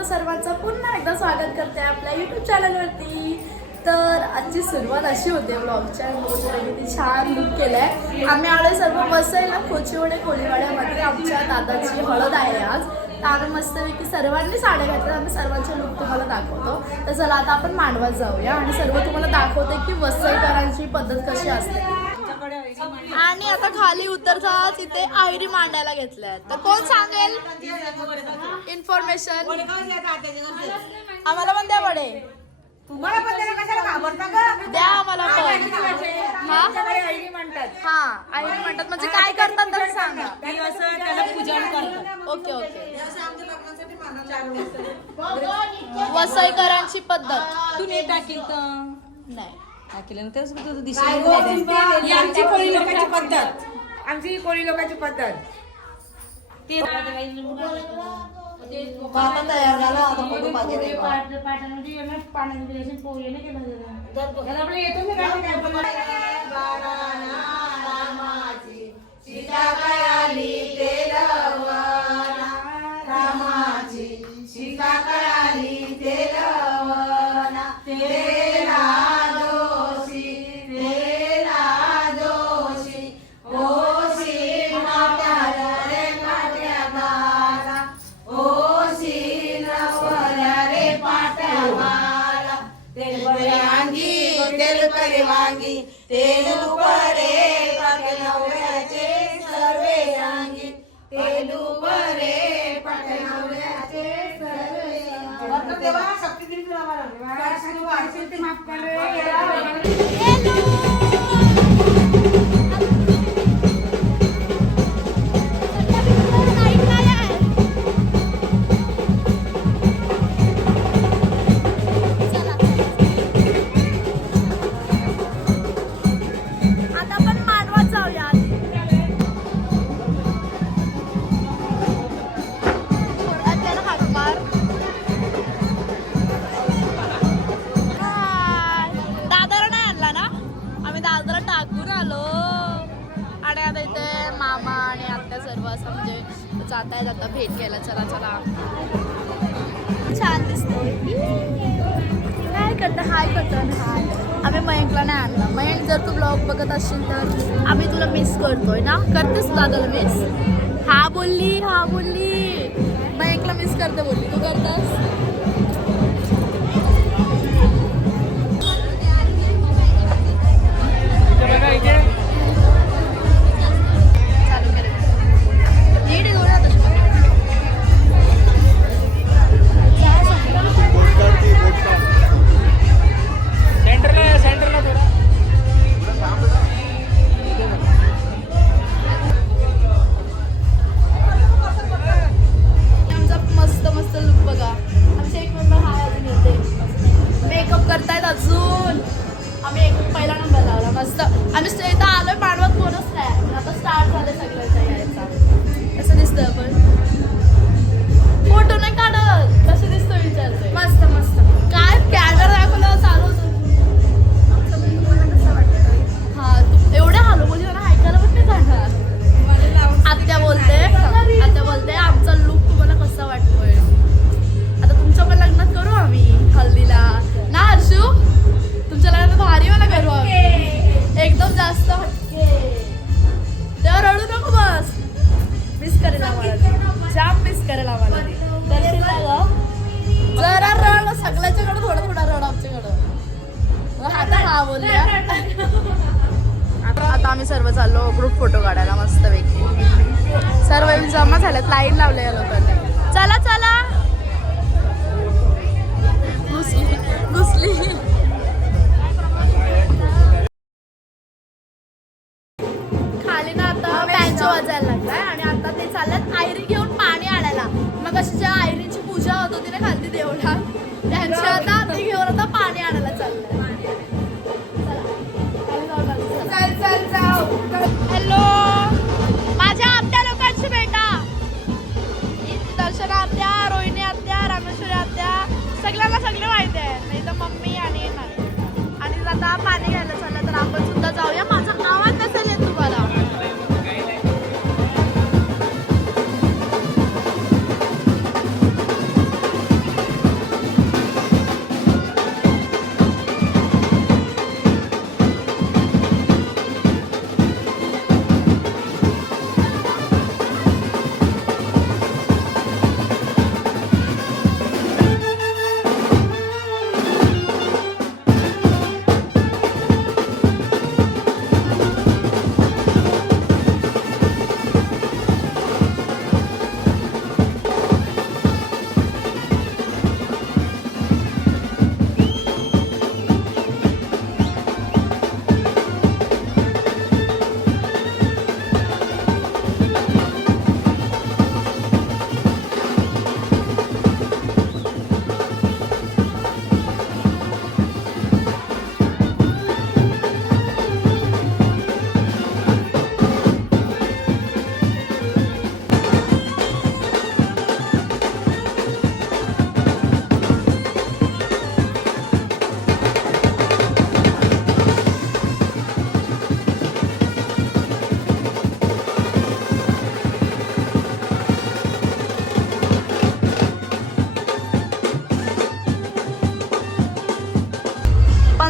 तुमचं सर्वांचं पुन्हा एकदा स्वागत करते आपल्या यूट्यूब चॅनलवरती। तर आजची सुरुवात अशी होते ब्लॉगच्या। किती छान लुक केलाय। आम्ही आलोय सर्व बसायला कोचीवडे कोळीवाड्यामध्ये। आमच्या दादाची हळद आहे आज, तर आम्ही मस्तपैकी सर्वांनी साड्या घातल्या। आम्ही सर्वांचे लुक तुम्हाला दाखवतो। तर चला आता आपण मांडवात जाऊया आणि सर्व तुम्हाला दाखवते की वसईकरांची पद्धत कशी असते। आणि आता खाली उतरता तिथे आयरी मांडायला घेतल्या। तर कोण सांगेल इन्फॉर्मेशन? आम्हाला पण द्या वडे, तुम्हाला पण त्याला कशाला घाबरता ग? द्या आम्हाला पण। हा आयरी म्हणतात म्हणजे काय करतात तर सांगा। ओके ओके, वसईकरांची पद्धत तू नाही टाकील तर नाही टाकील तेच तुझं दिसत। आमची कोळी लोकांची पद्धत, आमची कोळी लोकांची पद्धत ते आता तयार झाला। आता फोटो पाहिजे वांगी तेल बरे पटनवऱ्याचे सर्वे अंगी तेल बरे पटनवऱ्याचे सर्वे देवा शक्ती दिली तुला मला माफ कर। मामा आणि आत्या सर्व असं म्हणजे जाता जाता भेट घ्यायला। चला चला, छान दिसतंय। काय करतं? हाय करतं हाय। आम्ही मयंकला नाही आणला। मयंक जर तू ब्लॉग बघत असशील तर आम्ही तुला मिस करतोय ना। करतेस दादाला मिस? हा बोलली मयंकला मिस करते बोलली। तू करतेस? आता आम्ही सर्व चाललो ग्रुप फोटो काढायला मस्तपैकी। सर्व जमा झाल्यात, लाईन लावले या लोकांनी। चला चला, घुसली खाली ना। आता बँजो वाजायला लागलाय आणि आता ते चालल्यात आयरी घेऊन पाणी आणायला। मग अशी ज्या आयरीची पूजा होत होती ना खालती देवळात, त्यांची आता ते घेऊन आता पाणी आणायला चाललंय। हॅलो माझ्या आत्या लोकांची बेटा, दर्शना आत्या, रोहिणी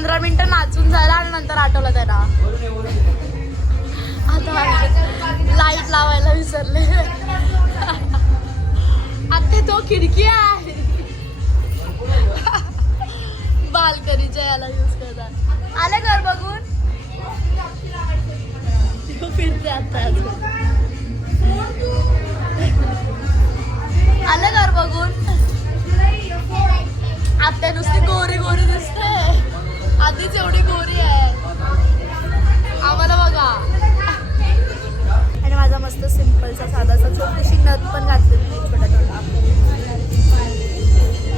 15 मिनिटं नाचून झाला आणि नंतर आठवलं त्यांना. आता लाईट लावायला विसरले. आता तो खिडकी आहे बाल्कनीच्या याला यूज करतात. आले घर बघून फिरते आता. आलं घर बघून. आता नुसती गोरी गोरी दिसते. आधीच एवढी गोरी आहे. आम्हाला बघा. आणि माझा मस्त सिंपलचा साधासा छोटीशी नथ पण घातलेली नाही छोटा छोटा.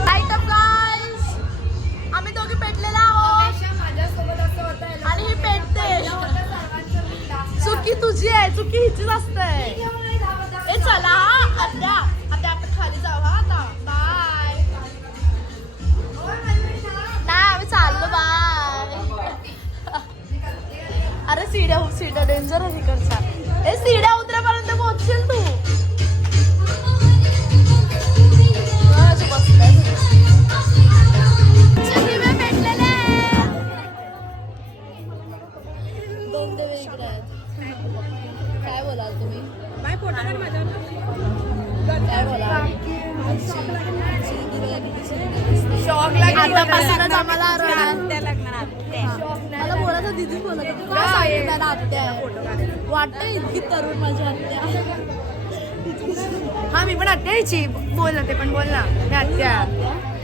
लाईट अप गाईस. आम्ही दोघी पेटलेला आहोत आणि ही पेटते. चुकी तुझी आहे. चुकी हिचीच असते. ए चला आता आता आपण खाली जाऊ. हा आता बाय. नाही आम्ही चाललो बाय. अरे सीड्या डेंजर आहे तिकडचा. ए सीड्या उतरेपर्यंत पोहोचशील तू. दिवे पेटलेले आहेत. 2 दिवे इकडे आहेत. काय बोलाल तुम्ही? काय बोला? शॉक लागला. आतापासूनच आम्हाला मला बोलायचं दिदी बोलत होती. काय सांगितलं आत्या आहे वाटतं इतकी तरुण माझी आत्या. हा मी पण आत्या यायची. बोल ना ते पण बोल ना. मी आत्या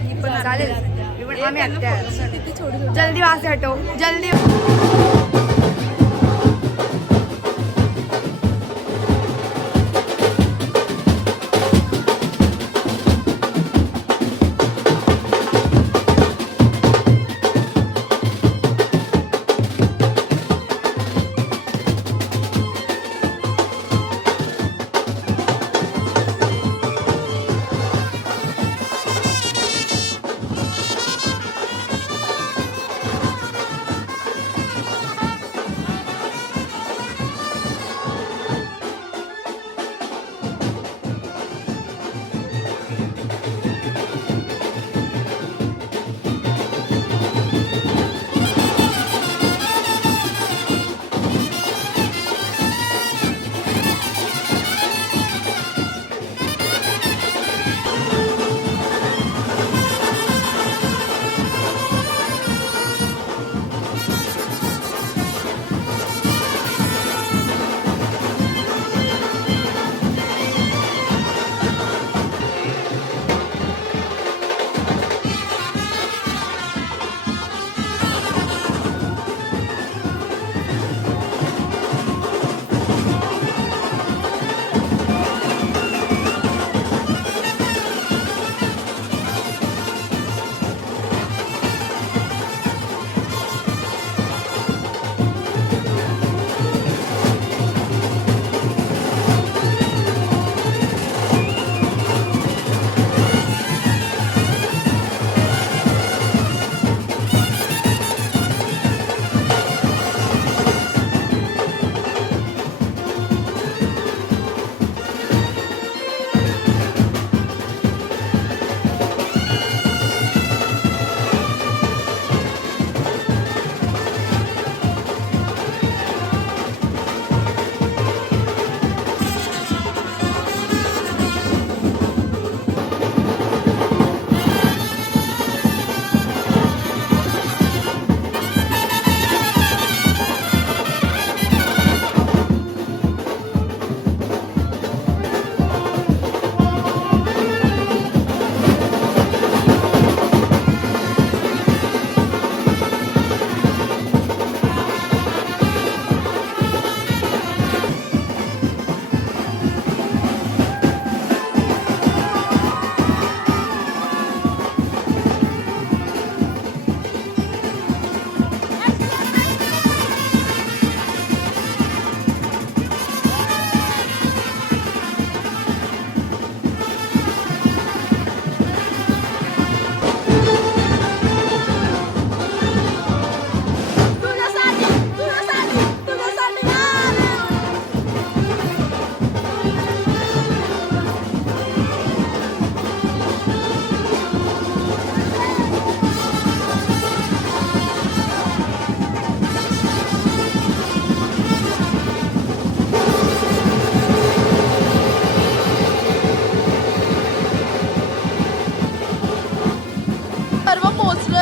मी पण चालेल. मी पण आम्ही आत्या किती छोटी छोटी. जल्दी वहां से हटो जल्दी.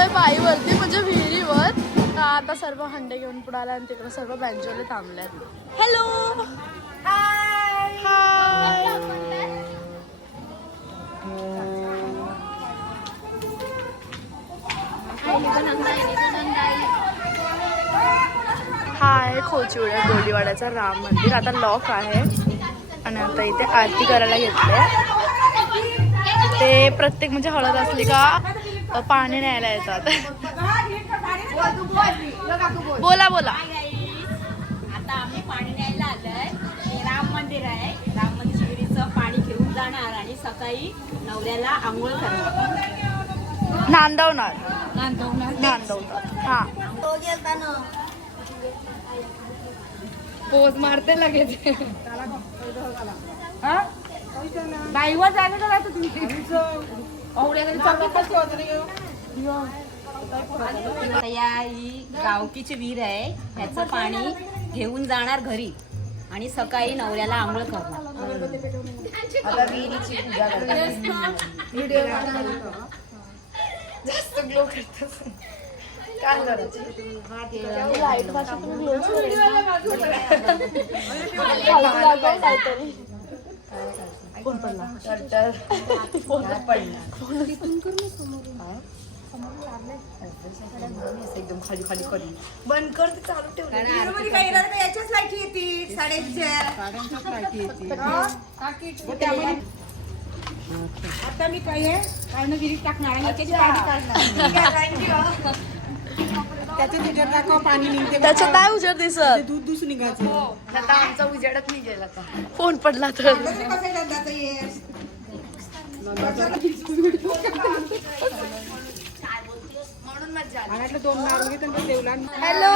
आलोय पायीवरती म्हणजे विहिरीवर. तर आता सर्व हंडे घेऊन पुढे आले आणि तिकडे सर्व बँजोले थांबले. हॅलो हाय हा आहे खोचिवड्या गोलीवाड्याचा राम मंदिर. आता लॉक आहे आणि आता इथे आरती करायला घेतले. ते प्रत्येक म्हणजे हळद असली का पाणी न्यायला येतात. बोला बोला. आता आम्ही पाणी न्यायला आलोय. हे राम मंदिर आहे. राम मंदिर शिगडीचं पाणी घेऊन जाणार आणि सकाळी नवऱ्याला आंघोळ करणार. नांदवणार हा. पोज मारते लगेच. बाईवर जायला का जायचं तुम्ही? या ही गावकीची विहीर आहे. ह्याचं पाणी घेऊन जाणार घरी आणि सकाळी नवऱ्याला आंघोळ करणार. आता विहिरीची पूजा करतात. जास्त ग्लो करतात. काय करायचं लाईट भाषा तुम्ही ग्लो काहीतरी. फोन पडला. एकदम खाली खाली करी बंद कर ते चालू ठेव. याच्याच लाईटी येते साड्यांच्या. आता मी काय आहे काय ना विहिरीत टाकणार आणि याच्याची पाणी काढणार. त्याचं उजेड टाकावं पाणी निघते. त्याच्यात नाही उजेड दिसत. दूध दूध निघायचं. आता आमचा उजेडच नाही गेला का. फोन पडला तर. म्हणून मजा आली. आणि 2 नारळ घेतलं तर देवला. हॅलो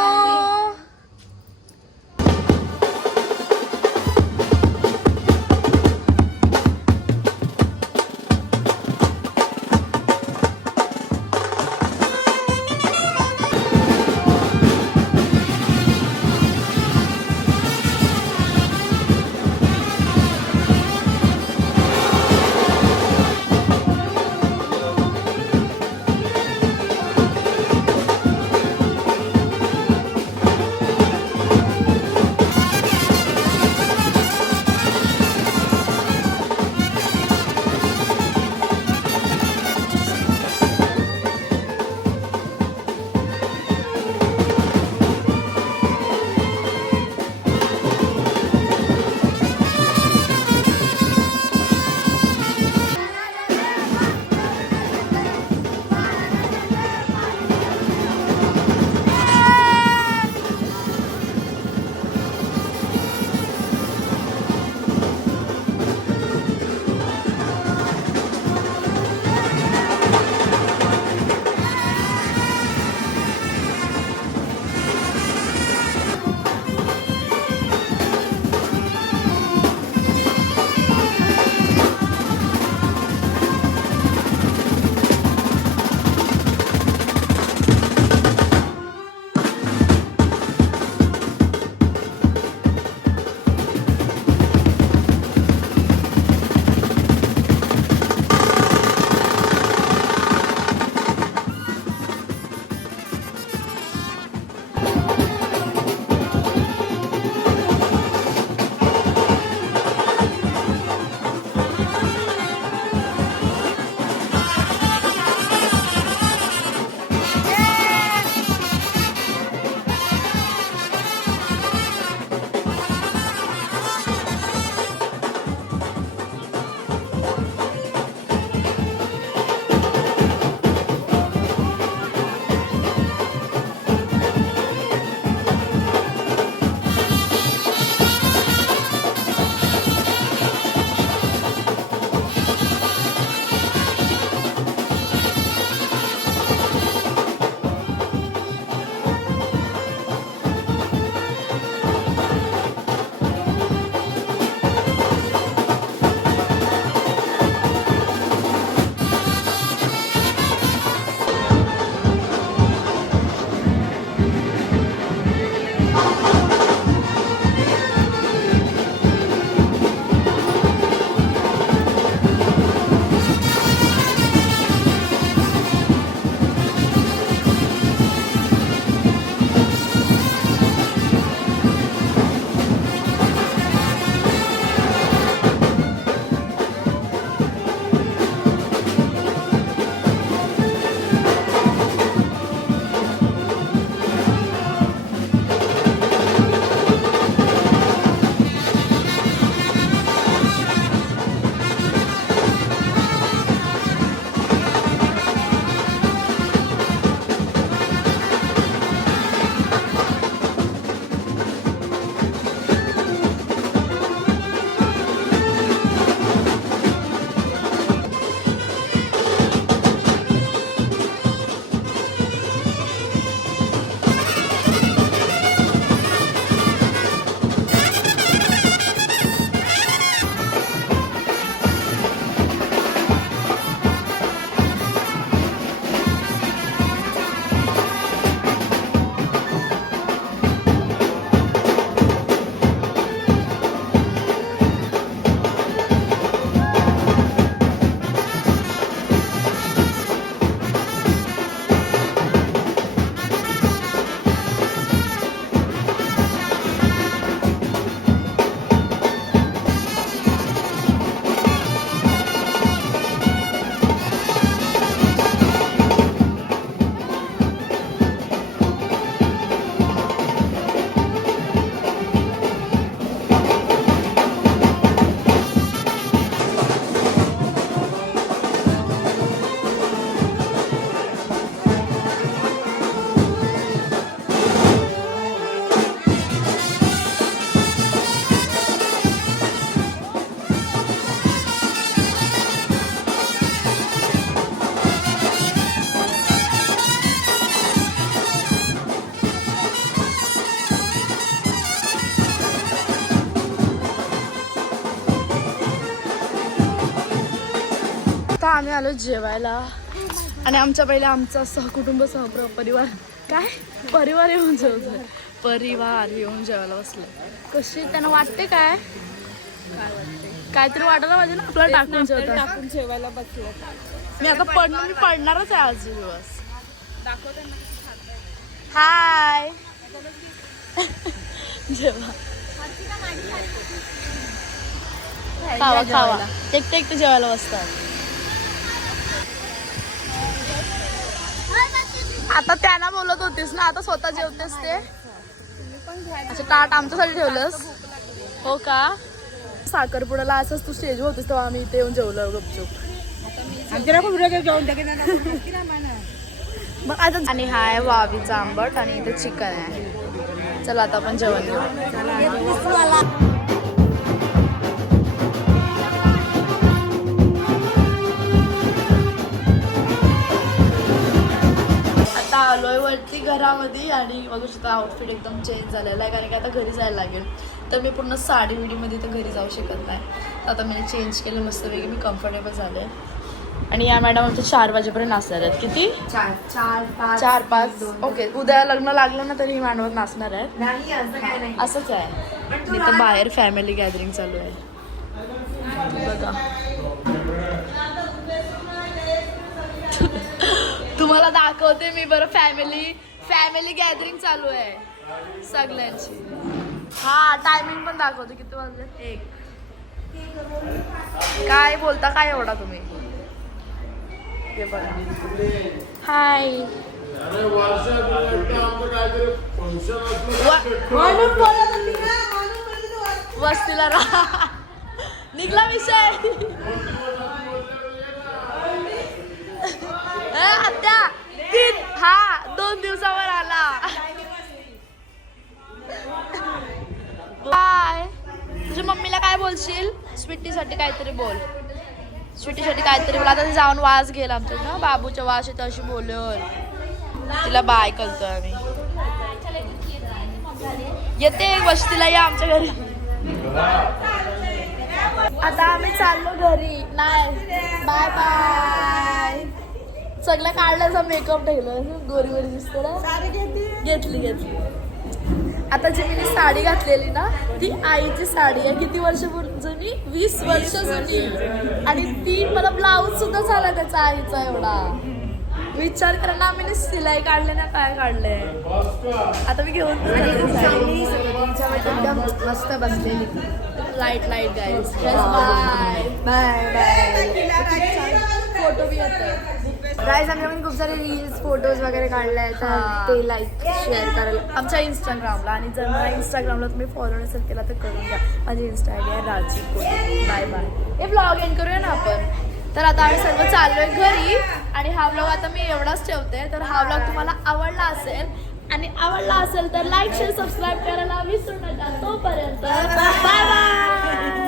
आलो जेवायला आणि आमच्या पहिले आमचा सहकुटुंब परिवार काय परिवार येऊन जेवतोय. परिवार येऊन जेवायला बसले. कशी त्यांना वाटते काय काहीतरी वाटायला पाहिजे ना आपल्याला टाकून जेवता. टाकून जेवायला बसलं. मी आता मी पडणारच आहे आज दिवस. हाय जेवा खावा खावा एकटे एकटे जेवायला बसतात. आता त्यांना बोलत होतीस ना आता स्वतः जेवतेस ते. अच्छा ताट आमच्यासाठी ठेवलंस हो का. साखरपुड्याला असंच तू स्टेज होतीस तेव्हा आम्ही इथे येऊन जेवलो गपचूप. आमच्याला खूप जेवण मग आता आणि हाय वावीचा आंबट आणि इथे चिकन आहे. चला आता आपण जेवण घेऊ. आता आलोय वरती घरामध्ये आणि बघू शकता आउटफिट एकदम चेंज झालेला आहे कारण की आता घरी जायला लागेल. तर मी पूर्ण साडी विडीमध्ये तर घरी जाऊ शकत नाही. तर आता मी चेंज केलं मस्तपैकी मी कम्फर्टेबल झाले. आणि या मॅडम आमच्या 4 वाजेपर्यंत नाचणार आहेत. किती 4 5 ओके. उद्या लग्न लागलं ना तरी ही मॅडम नाचणार आहेत. असंच आहे. मी तर बाहेर फॅमिली गॅदरिंग चालू आहे बघा. तुम्हाला दाखवते मी बरं. फॅमिली गॅदरिंग चालू आहे सगळ्यांची. हा टायमिंग पण दाखवते. किती वाजले 1. काय बोलता काय एवढा तुम्ही. हाय वस्तीला राहा निघला विषय. आत्या 2 दिवसावर आला. बाय. तुझ्या मम्मीला काय बोलशील. स्वीटीसाठी काहीतरी बोल. स्वीटीसाठी काहीतरी बोल. आता जाऊन वास घेईल आमच्या ना बाबूच्या वास येतो अशी बोलल. तिला बाय करतोय आम्ही. येते वस्तीला या आमच्या घरी. आता आम्ही चाललो घरी. नाही बाय बाय. सगळं काढल्याचा मेकअप ठेवलं गोरी गोरी दिसतो ना. घेतली. आता जी मी साडी घातलेली ना ती आईची साडी आहे. किती वर्ष जुनी 20 वर्ष जुनी. आणि ती मला ब्लाऊज सुद्धा झाला त्याचा आईचा एवढा. विचार करा ना आम्ही सिलाई काढले ना काय काढले. आता मी घेऊन एकदम मस्त बसलेली. Light guys. Bye bye. Photo बी येतात गाईज. आम्ही पण खूप सारे रील्स फोटोज वगैरे काढले आहेत. ते लाईक शेअर करायला आमच्या इंस्टाग्रामला. आणि जर मला इंस्टाग्रामला तुम्ही फॉलो नसेल केला तर करून घ्या. माझी इंस्टा आय डी आहे राजी कोटी. Bye bye. हे ब्लॉग एंड करूया ना आपण. तर आता आम्ही सर्व चाललोय घरी आणि हा ब्लॉग आता मी एवढाच ठेवते. तर हा ब्लॉग तुम्हाला आवडला असेल तर लाईक शेअर सबस्क्राईब करायला विसरू नका. तोपर्यंत बाय बाय.